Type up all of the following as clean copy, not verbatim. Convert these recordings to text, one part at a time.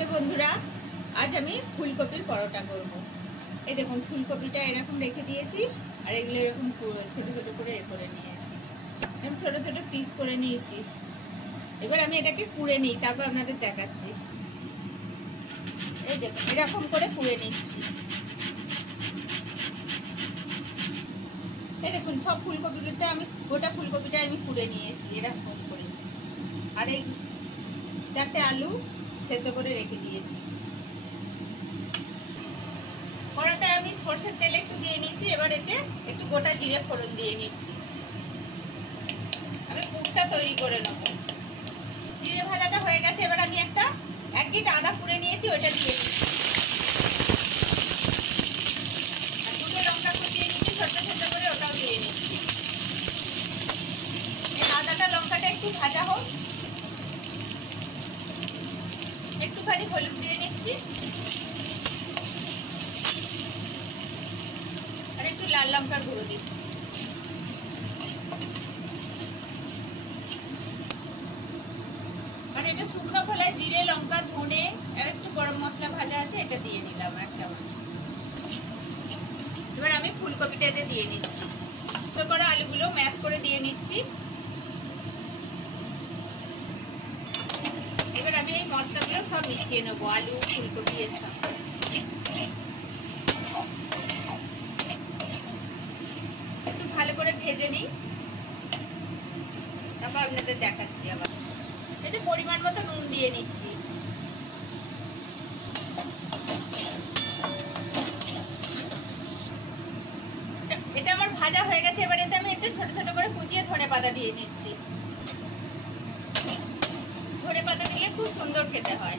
Hello বন্ধুরা, আজ আমি ফুলকপির পরোটা করব। এই দেখুন, ফুলকপিটা এরকম রেখে দিয়েছি আর এগুলো এরকম ছোট ছোট করে করে নিয়েছি। এরকম ছোট ছোট পিস করে নিয়েছি। এবার আমি এটাকে কুড়ে নিই, তারপর আপনাদের দেখাচ্ছি। এই দেখুন, এরকম করে কুড়ে নিচ্ছি। এই দেখুন, সব ফুলকপিটা আমি গোটা ফুলকপিটা আমি কুড়ে নিয়েছি এরকম করে। আর এই 4টে আলু সেদ্ধ করে রেখে দিয়েছি। কড়াতে আমি সরষের তেল একটু দিয়ে নিচ্ছি। এবার এতে একটু গোটা জিরে ফোড়ন দিয়ে নিচ্ছি। আমি পুরটা তৈরি করে নেব। জিরে ভাজাটা হয়ে গেছে। এবার আমি এক গিট আদা কুড়ে নিয়েছি, ওইটা দিয়ে নিচ্ছি। আর দুটো লঙ্কা কুচিয়ে নিচ্ছি ছোট ছোট করে, ওটাও দিয়ে নিচ্ছি। এই আদাটা লঙ্কাটা একটু ভাজা হোক। একটুখানি হলুদ দিয়ে নিচ্ছি আর একটু লাল লঙ্কার গুঁড়ো দিচ্ছি। আর এটা শুকনো খোলায় জিরে, লঙ্কা, ধনে আর একটু গরম মশলা ভাজা আছে, এটা দিয়ে নিলাম 1 চামচ। এবার আমি ফুলকপিটা এতে দিয়ে নিচ্ছি। তো করে আলুগুলো ম্যাশ করে দিয়ে নিচ্ছি। এবার আমি এই মশলাগুলো সব মিশিয়ে নেবো, আলু ফুলকপি এর সাথে। একটু ভালো করে ভেজে নিই, তারপর আপনাদের দেখাচ্ছি। আবার এটা পরিমাণ মতো নুন দিয়ে নিচ্ছি। এটা আমার ভাজা হয়ে গেছে। এবার এতে আমি একটু ছোট ছোট করে কুচিয়ে ধনেপাতা দিয়ে দিচ্ছি। ধনেপাতা দিলে খুব সুন্দর খেতে হয়।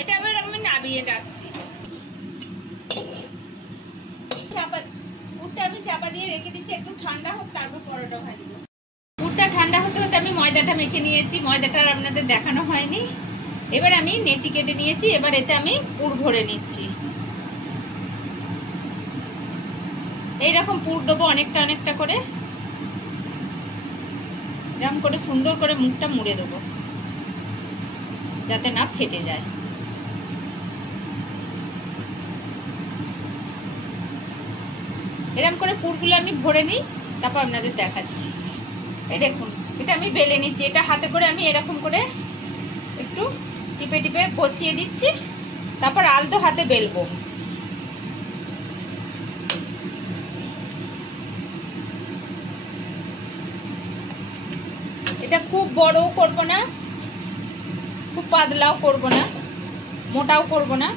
এটা আবার আমি নামিয়ে রাখছি। পুরটা আমি চাপা দিয়ে রেখে দিচ্ছি, একটু ঠান্ডা হোক, তারপর পরোটা ভাজবো। পুরটা ঠান্ডা হতে হতে আমি ময়দাটা মেখে নিয়েছি। ময়দাটা আপনাদের দেখানো হয়নি। এবার আমি নেচি কেটে নিয়েছি। এবার এতে আমি পুর ভরে নিচ্ছি। এইরকম পুর দেবো অনেকটা অনেকটা করে। এরকম করে সুন্দর করে মুখটা মুড়ে দেবো, যাতে না ফেটে যায়। এরকম করে পুরগুলো আমি ভরে নিই, তারপর আপনাদের দেখাচ্ছি। এই দেখুন, এটা আমি বেলে নিচ্ছি। এটা হাতে করে আমি এরকম করে একটু টিপে টিপে বসিয়ে দিচ্ছি, তারপর আলতো হাতে বেলবো। এটা খুব বড়ও করব না, খুব পাতলাও করব না, মোটাও করব না।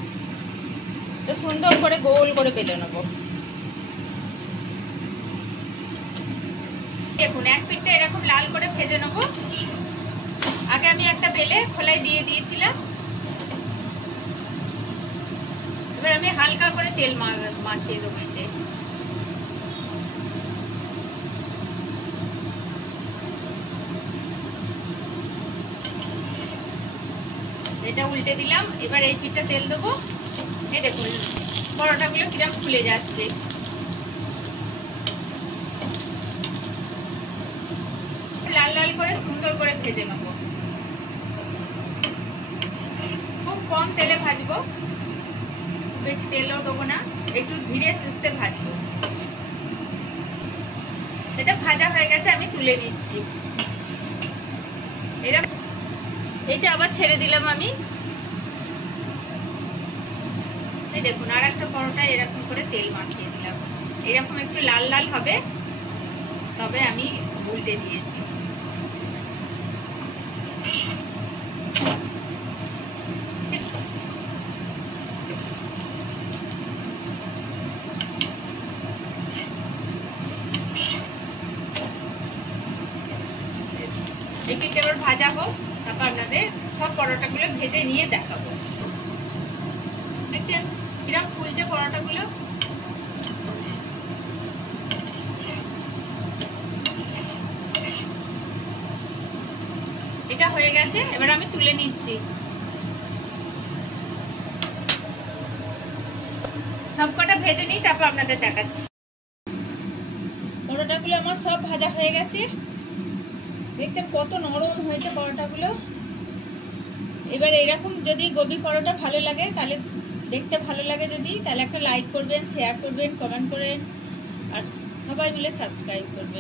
এটা সুন্দর করে গোল করে বেলে নেব। দেখুন, এক পিঠটা এরকম লাল করে ভেজে নেব। আগে আমি একটা বেলে খোলায় দিয়ে দিয়েছিলাম। এবার আমি হালকা করে তেল মাখিয়ে দেবো এতে। এটা উল্টে দিলাম। এবার এই পিঠটা তেল দেবো। এই দেখুন, পরোটাগুলো কিরকম ফুলে যাচ্ছে। লাল লাল করে সুন্দর করে ভেজে নেব। খুব কম তেলে ভাজবো, বেশি তেলও দেবো না, একটু ধীরে সুস্থে ভাজবো। এটা ভাজা হয়ে গেছে, আমি তুলে নিচ্ছি। এরকম এটা আবার ছেড়ে দিলাম আমি। এই দেখুন, আর একটা পরোটা এরকম করে তেল মাখিয়ে দিলাম। এরকম একটু লাল লাল হবে, তবে আমি উল্টে দিয়েছি। এই পিঠটা এবার ভাজা হোক, তারপর আপনাদের সব পরোটাগুলো ভেজে নিয়ে দেখাবো। দেখছেন কিরকম ফুলছে পরোটাগুলো। এটা হয়ে গেছে। এবার আমি তুলে নিচ্ছি। সবকটা ভেজে নিই, তারপর আপনাদের দেখাচ্ছি। পরোটাগুলো আমার সব ভাজা হয়ে গেছে, দেখছেন কত নরম হয়েছে পরোটাগুলো। এবার এরকম যদি গোবি পরোটা ভালো লাগে, তাহলে দেখতে ভালো লাগে যদি, তাহলে একটা লাইক করবেন, শেয়ার করবেন, কমেন্ট করেন, আর সবাই মিলে সাবস্ক্রাইব করবেন।